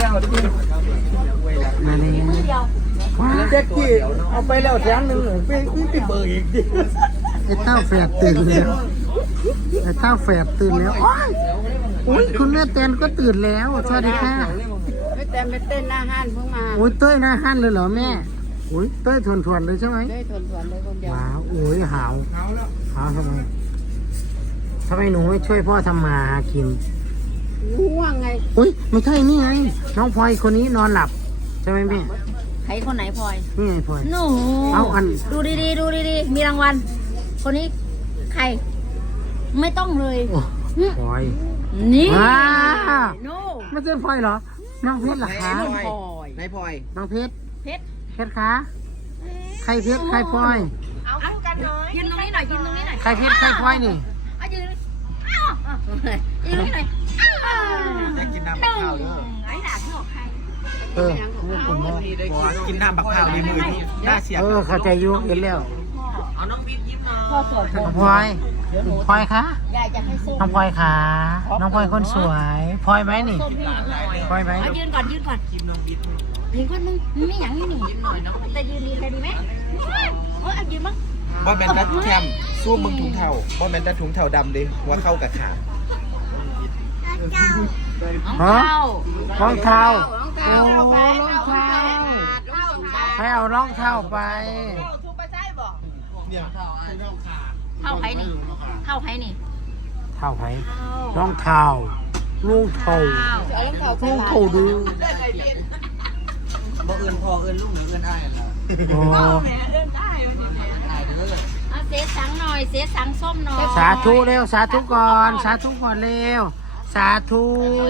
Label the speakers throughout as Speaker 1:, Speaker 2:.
Speaker 1: มาเลยแจ็คกี้เอาไปแล้วแถมหนึ่งไปเบอร์อีกดิไอ้เต้าแฝดตื่นแล้วไอ้เต้าแฝดตื่นแล้วโอ้ยคุณแม่แตนก็ตื่นแล้วสวัสดีค่ะ
Speaker 2: แม่แตนไปเต้นหน้าห้านเพิ่งมา
Speaker 1: โอ้ยเต้ยหน้าห้านเลยเหรอแม่โอ้ยเต้ยทวนเลยใช่ไหม
Speaker 2: ได้ทวนเลยคนเดียว
Speaker 1: ว้าวโอ้ยหาวทำไมหนูไม่ช่วยพ่อทำมาหากิน
Speaker 2: ง่วงไง
Speaker 1: อุ้ยไม่ใช่นี่ไงน้องพลอยคนนี้นอนหลับใช่ไหมแม่
Speaker 2: ใครคนไหนพลอย
Speaker 1: นี่ไงพลอย
Speaker 2: หนู
Speaker 1: เอาอัน
Speaker 2: ดูดีมีรางวัลคนนี้ใครไม่ต้องเลย
Speaker 1: พลอย
Speaker 2: นี่
Speaker 1: โน่ไม่ใช่พลอยเหรอน้องเพชรเหรอคะ
Speaker 3: นายพลอย
Speaker 1: น้องเพชรคะใครเพชรใครพลอย
Speaker 2: เอากันหน่อยยืนตรงนี้หน่อย
Speaker 1: ใครเพชรใครพลอยนี่
Speaker 2: ยืนตรงนี้หน่อย
Speaker 3: อยากกินน้ำบักข้าวเยอะ
Speaker 2: ไอ้หนาที่ออกใคร
Speaker 3: กินน้ำบักข้าวในมือน่าเสีย
Speaker 1: เข้าใจยุ่งเห็นแล้ว
Speaker 3: เอาน้องบิ๊กยิ้มหน่อย
Speaker 2: พ่อสด
Speaker 1: พลอยคะ
Speaker 2: ยายจะให้ส้ม
Speaker 1: น้องพลอยคะน้องพลอยคนสวยพลอยไหมนี่พลอยไหม
Speaker 2: ยืนก่อนยืนก่อนมึงไม่หยังนี่นี่แต่ยืนดีเลยดีไหมยืนมั้ง
Speaker 3: บอลแมนดัดแคมสู้มึงถุงเท้าบอลแมนดัดถุงเท้าดำดิหัวเข้ากับขา
Speaker 1: รองเท้าให้เอารองเท้าไป
Speaker 2: เท้าไผ่นี่เท้าไผ่
Speaker 1: รองเท้าลูกเท้าดู
Speaker 3: บ่เอิญพอเอิญลูกหรือเอิญอ้ายล่ะ
Speaker 2: เสียสังหน่อยเสียสังส้มหน่อย
Speaker 1: สาธุเร็วสาธุก่อนเร็วสาธุ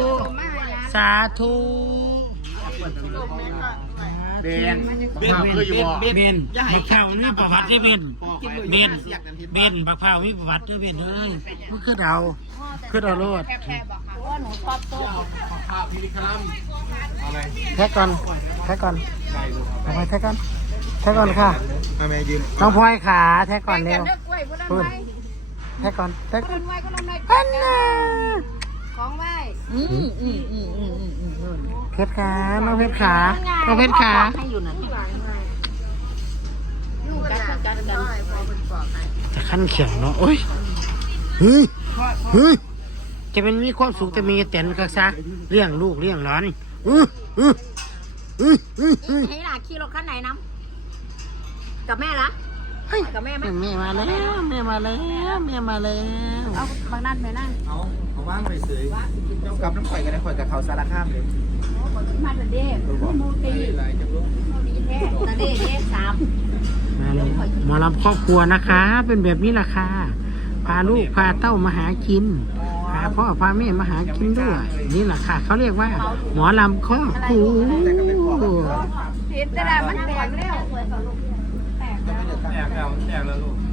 Speaker 1: เบนบักเผานี่ประวัติได้เบนบักเผานี่ประวัติได้เบนเอ้ยมันคือเราโลด
Speaker 2: ว่าหนูชอบส้ม
Speaker 1: แท็กก่อนเอาไปแท็กก่อนค่ะน้องพลอยขาแท็กก่อนเร็วแท็กก่อน
Speaker 2: ของไหว้
Speaker 1: เพชรขาน้องเพชรขาจะขั้นเขียวเนาะโอ้ยเฮ้ยจะเป็นมีความสุขจะมีเต็นกักซะเลี้ยงลูกเลี้ยงหลาน
Speaker 2: ให้หลานขี่รถคันไหนน้ำกับแม่ละกับแม่ไหม
Speaker 1: แม่มาแล้ว
Speaker 2: เอาบางนั่นไปนั่น
Speaker 3: เอาว่างไปซื้อกับน้ำข่อยกันนะข่อยกับเขาสารข้ามเลย
Speaker 2: มาเด็กโมตีแท้ตะเด็ก3
Speaker 1: มาเลยหมอลำครอบครัวนะคะเป็นแบบนี้แหละค่ะพาลูกพาเต้ามาหากินพาพ่อพาแม่มาหากินด้วยนี่แหละค่ะเขาเรียกว่าหมอลำครอบครัว
Speaker 2: เห็นแต่มันแตกแล้ว
Speaker 3: แตกแล้วลูก